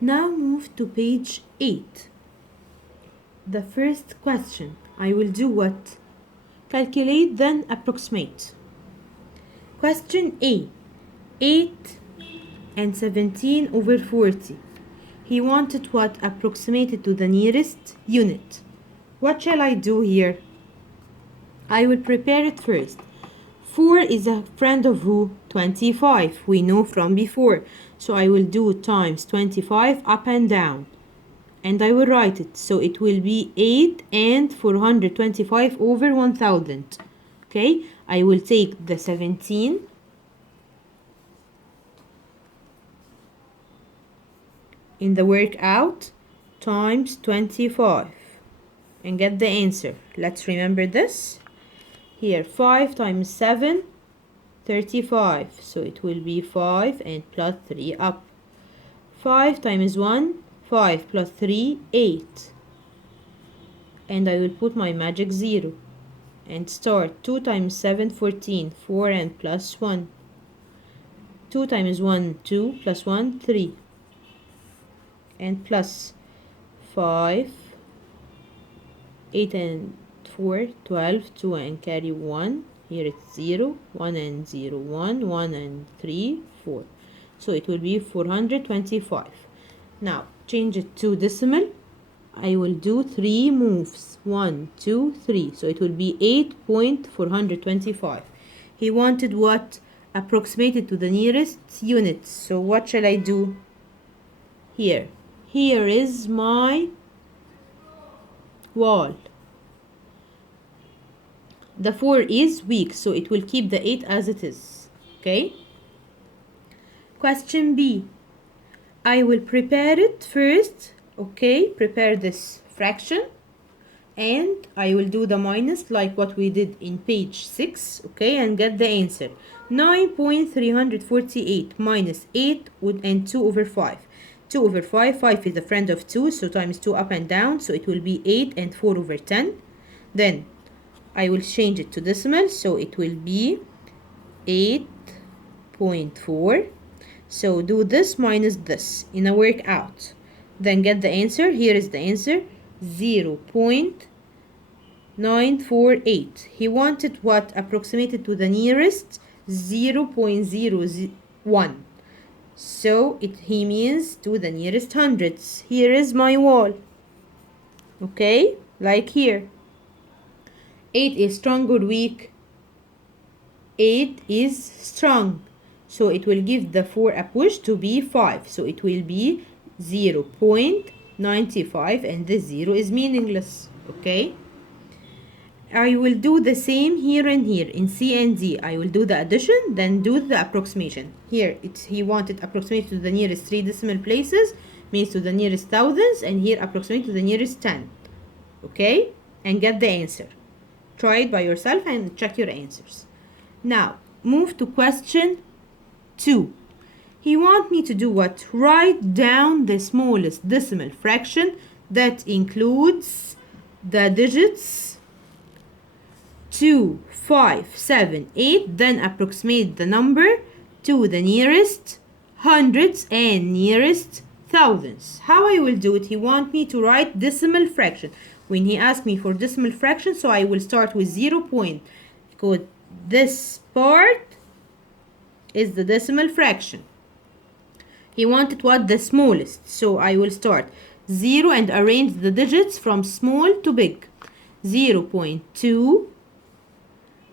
Now move to page 8. The first question, I will do what? Calculate, then approximate. Question A, 8 and 17 over 40. He wanted what? Approximated to the nearest unit. What shall I do here? I will prepare it first. 4 is a friend of who? 25. We know from before. So I will do times 25 up and down. And I will write it. So it will be 8 and 425 over 1000. Okay? I will take the 17 in the workout times 25 and get the answer. Let's remember this. Here 5 times 7, 35. So it will be 5 and plus 3 up. 5 times 1, 5 plus 3, 8. And I will put my magic 0 and start. 2 times 7, 14. 4 and plus 1. 2 times 1, 2 plus 1, 3. And plus 5, 8 and 4, 12, 2 and carry 1. Here it's 0, 1 and 0, 1, 1 and 3, 4. So it will be 425. Now change it to decimal. I will do 3 moves. 1, 2, 3. So it will be 8.425. He wanted what? Approximated to the nearest unit. So what shall I do? Here is my wall. The 4 is weak, so it will keep the 8 as it is. Okay? Question B. I will prepare it first. Okay, prepare this fraction. And I will do the minus like what we did in page 6. Okay, and get the answer. 9.348 minus 8 and 2 over 5. 2 over 5, 5 is a friend of 2, so times 2 up and down, so it will be 8 and 4 over 10. Then I will change it to decimal, so it will be 8.4. So do this minus this in a workout. Then get the answer. Here is the answer, 0.948. He wanted what? Approximated to the nearest 0.01. So he means to the nearest hundreds. Here is my wall. Okay, like here. 8 is strong or weak? 8 is strong. So it will give the 4 a push to be 5. So it will be 0.95 and this 0 is meaningless. Okay. I will do the same here and here in C and D. I will do the addition, then do the approximation. Here he wanted approximate to the nearest 3 decimal places, means to the nearest thousands, and here approximate to the nearest 10. Okay, and get the answer. Try it by yourself and check your answers. Now move to question 2. He wants me to do what? Write down the smallest decimal fraction that includes the digits 2, 5, 7, 8, then approximate the number to the nearest hundreds and nearest thousands. How I will do it? He wants me to write decimal fraction. When he asked me for decimal fraction, so I will start with 0 point, because this part is the decimal fraction. He wanted what? The smallest. So I will start 0 and arrange the digits from small to big. 0.2,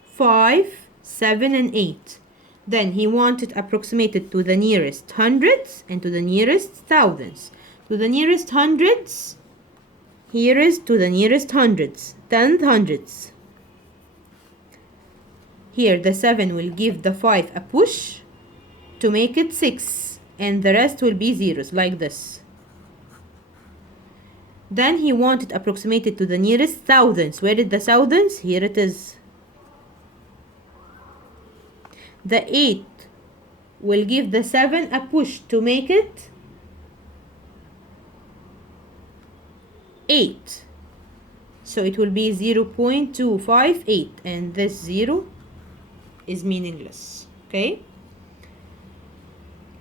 5, 7 and 8. Then he wanted approximated to the nearest hundreds and to the nearest thousands. To the nearest hundreds, here is to the nearest hundreds, 10th hundreds. Here the 7 will give the 5 a push to make it 6, and the rest will be zeros like this. Then he wanted approximated to the nearest thousands. Where is the thousands? Here it is. The 8 will give the 7 a push to make it 8. So it will be 0.258, and this 0 is meaningless. Okay.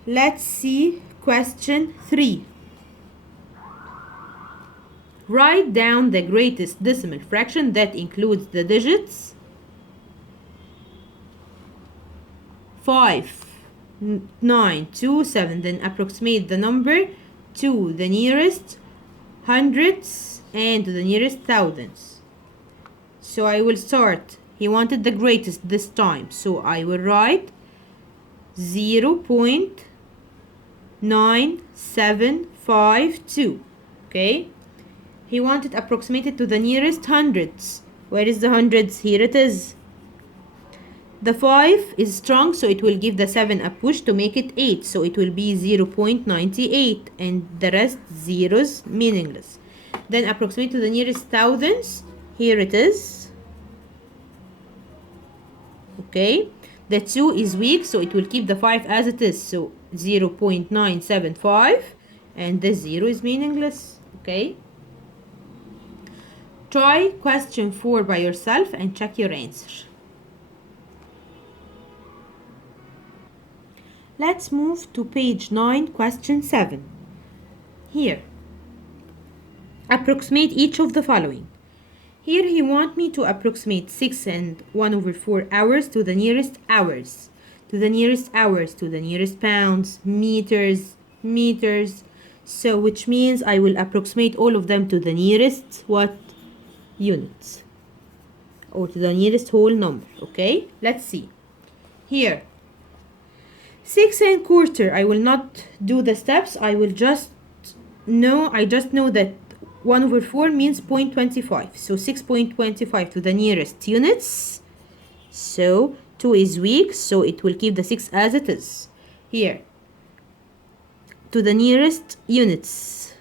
Let's see question 3. Write down the greatest decimal fraction that includes the digits 5, 9, 2, 7. Then approximate the number to the nearest hundreds and to the nearest thousands. So I will start. He wanted the greatest this time, so I will write 0.9752. Okay. He wanted approximated to the nearest hundreds. Where is the hundreds? Here it is. The 5 is strong, so it will give the 7 a push to make it 8. So it will be 0.98, and the rest zeros, meaningless. Then approximate to the nearest thousands. Here it is. Okay. The 2 is weak, so it will keep the 5 as it is. So 0.975, and the 0 is meaningless. Okay. Try question 4 by yourself and check your answer. Let's move to page 9, question 7. Here, approximate each of the following. Here he wants me to approximate 6 and 1/4 hours to the nearest hours, to the nearest hours, to the nearest pounds, meters, meters. So which means I will approximate all of them to the nearest what? Units, or to the nearest whole number. Okay, let's see. Here, 6 1/4, I will not do the steps. I just know that 1/4 means 0.25. So 6.25 to the nearest units. So 2 is weak, so it will keep the 6 as it is. Here, to the nearest units.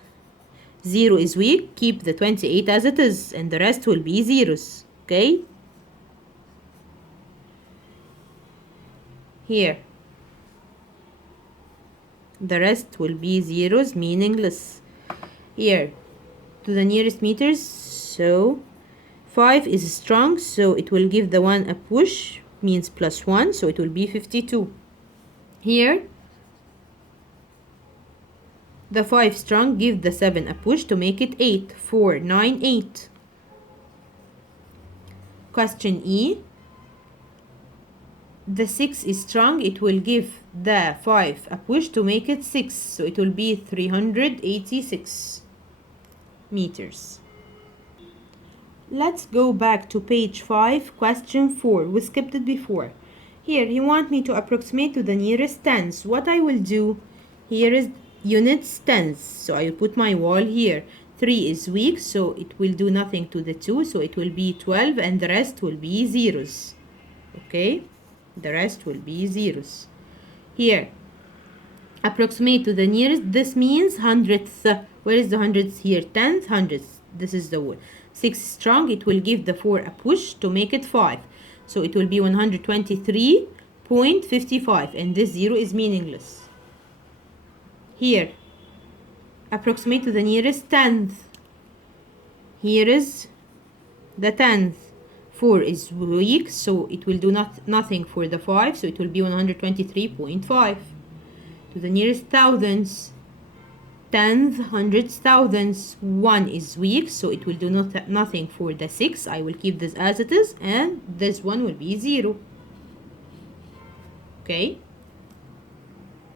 0 is weak, keep the 28 as it is, and the rest will be zeros. Okay? Here, the rest will be zeros, meaningless. Here, to the nearest meters, so 5 is strong, so it will give the 1 a push, means +1, so it will be 52. Here, the 5 strong, give the 7 a push to make it 8. 4, 9, 8. Question E. The 6 is strong, it will give the 5 a push to make it 6. So it will be 386 meters. Let's go back to page 5, question 4. We skipped it before. Here, he wants me to approximate to the nearest tens. What I will do, here is units tens, so I will put my wall here. 3 is weak, so it will do nothing to the 2, so it will be 12, and the rest will be zeros. Okay, the rest will be zeros. Here, approximate to the nearest, this means hundredth. Where is the hundredth? Here, tenth, hundredth. This is the wall. 6 strong, it will give the 4 a push to make it 5, so it will be 123.55, and this 0 is meaningless. Here, approximate to the nearest tenth. Here is the tenth. 4 is weak, so it will do nothing for the 5, so it will be 123.5. To the nearest thousands, tenth, hundreds, thousands. 1 is weak, so it will do nothing for the 6. I will keep this as it is, and this one will be 0. Okay.